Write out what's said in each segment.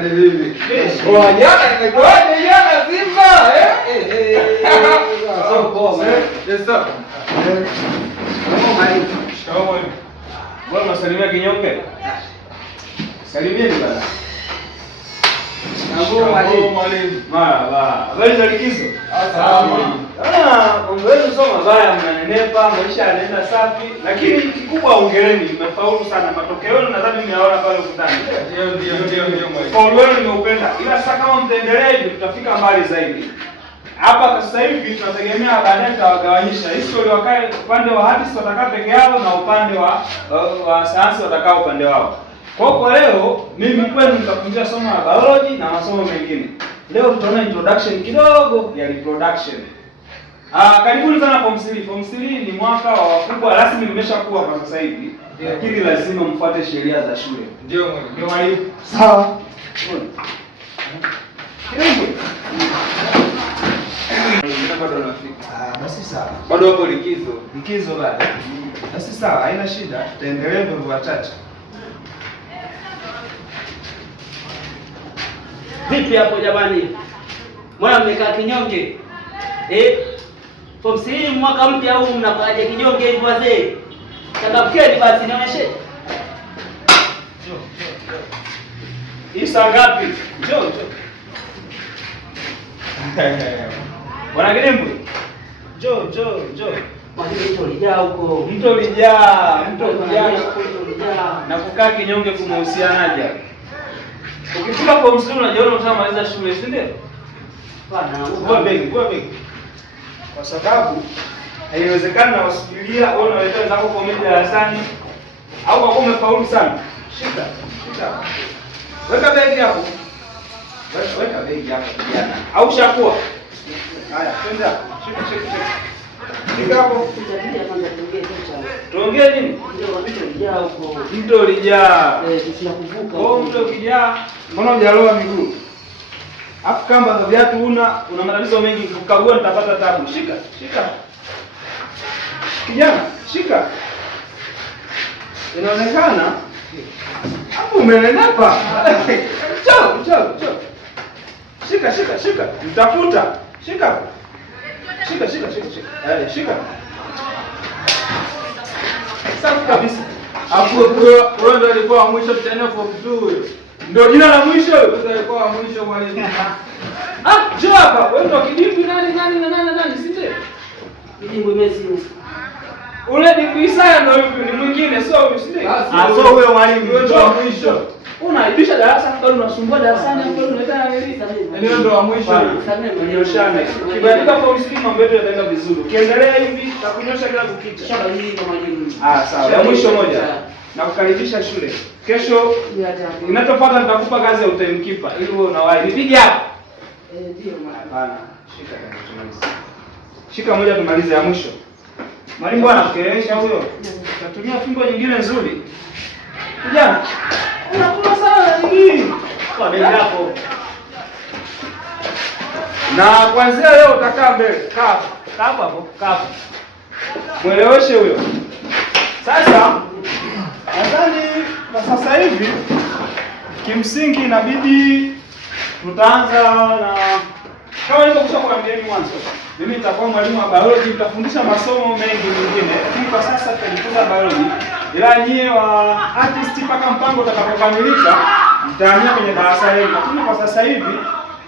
ni vipi? Kwa jana nimekuaje jana Simba? So poa. Yes sir. Shikamoo. Bwana unasalimia kinyonge? Salimieni bwana. Shikamoo mwalimu. Marhaba. Habari za likizo? Salama. Mambo yenu sio mabaya, mnanenepa, maisha yanaenda safi, lakini kikubwa hongereni, mmefaulu sana. Matokeo yenu nadhani mmeyaona pale ukutani. Ndio mwalimu. Faulu wenu nimeupenda. Ila sasa kama mtaendelea hivi tutafika mbali zaidi. Hapa sasa hivi tunategemea baadaye tutawagawanyisha. History wakae upande wa hadithi watakaa peke yao na upande wa sayansi watakaa upande wao. Kwa leo mimi kwenu nitafundisha somo la biology na masomo mengine. Leo tutaona introduction kidogo ya reproduction. Karibuni sana form 3. Form 3 ni mwaka wa wakubwa, rasmi nimeshakuwa kwa sasa hivi. Lakini lazima mfuate sheria za shule. Ndio mwalimu. Sawa. Bado nafika. Basi sawa. Bado hapo likizo bado. Basi sawa, haina shida. Tutaendelea hivyo wachache. Vipi hapo jamani? Mbona mmekaa kinyonge? Form 3 mwaka mpya huu mnakaaje kinyonge hivi wazee? Changamkeni basi nionyeshe. Hii saa ngapi? Njoo. Bwana Gedembo. Njoo. Mto ulijaa huko. Mto ulijaa. Na kukaa kinyonge kumahusianaje? Ukifika form 3 unajiona utamaliza shule, si ndio? Bwana, Kwa begi. Kwa sababu haiwezekani na wasubiria wewe unaleta wenzako kwa meja darasani au kwa kuwa umefaulu sana. Shika. Weka begi hapo. Weka begi hapo kijana. Au shakuwa. Haya, twende hapo. Shika. Shika hapo. Tuongee nini? Mto ulijaa. Tunakuvuka. Mto ukijaa, mbona hujaloa miguu? Afu kamba za viatu una matatizo mengi, kukagua nitapata tabu. Shika. Kijana, shika. Inaonekana hapo umenenepa. Chao. Shika. Mtafuta. Shika. Shika. Safi kabisa. Hapo wewe ndio alikuwa mwisho tena form 2. Ndio jina la mwisho. Wewe alikuwa mwisho mwalimu. Njoo hapa. Wewe ndio kidimbwi nani, si ndio? Kidimbwi Messi. Ule dimbwi Isaya ndio ni mwingine, sio huyo, si ndio? So huyo mwalimu ndio wa mwisho. Unaibisha darasa bado unasumbua darasani hapo unaleta elisa. Ndio ndio wa mwisho. Nyoshana. Ukibadilika form 3 mambo yetu yataenda vizuri. Ukiendelea hivi takunyosha kila kukicha. Shaba hii kwa mwalimu. Sawa. Ya mwisho moja. Na kukaribisha shule. Kesho inachofuata nitakupa kazi ya timekeeper ili wewe unawahi. Nipige hapa. Ndio mwalimu. Hapana. Shika tena tumalize. Shika moja tumalize ya mwisho. Mwalimu bwana kuelewesha huyo. Tutatumia fimbo nyingine nzuri. Kijana. Unakula sana nyingi. Kwa begi hapo. Na kuanzia leo utakaa mbele. Kaa hapo. Mweleweshe huyo. Sasa nadhani kwa sasa hivi kimsingi inabidi tutaanza na kama nilivyokusha kuambieni mwanzo. Mimi nitakuwa mwalimu wa biology, nitafundisha masomo mengi mengine. Lakini kwa sasa tutajifunza biology. Ila nyie wa artist mpaka mpango utakapokamilika mtahamia kwenye darasa hili. Lakini kwa sasa hivi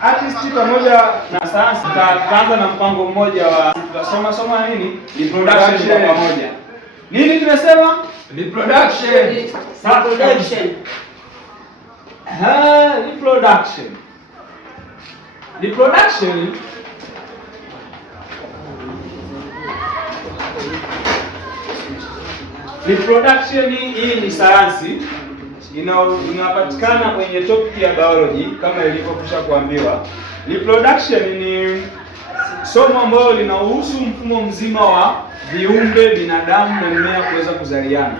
artist pamoja na sayansi tutaanza na mpango mmoja wa tutasoma nini? Reproduction kwa pamoja. Nini tumesema? Reproduction. Reproduction hii ni sayansi inapatikana kwenye topic ya biology kama ilivyokwisha kuambiwa. Reproduction ni somo ambalo linahusu mfumo mzima wa viumbe, binadamu na mimea kuweza kuzaliana.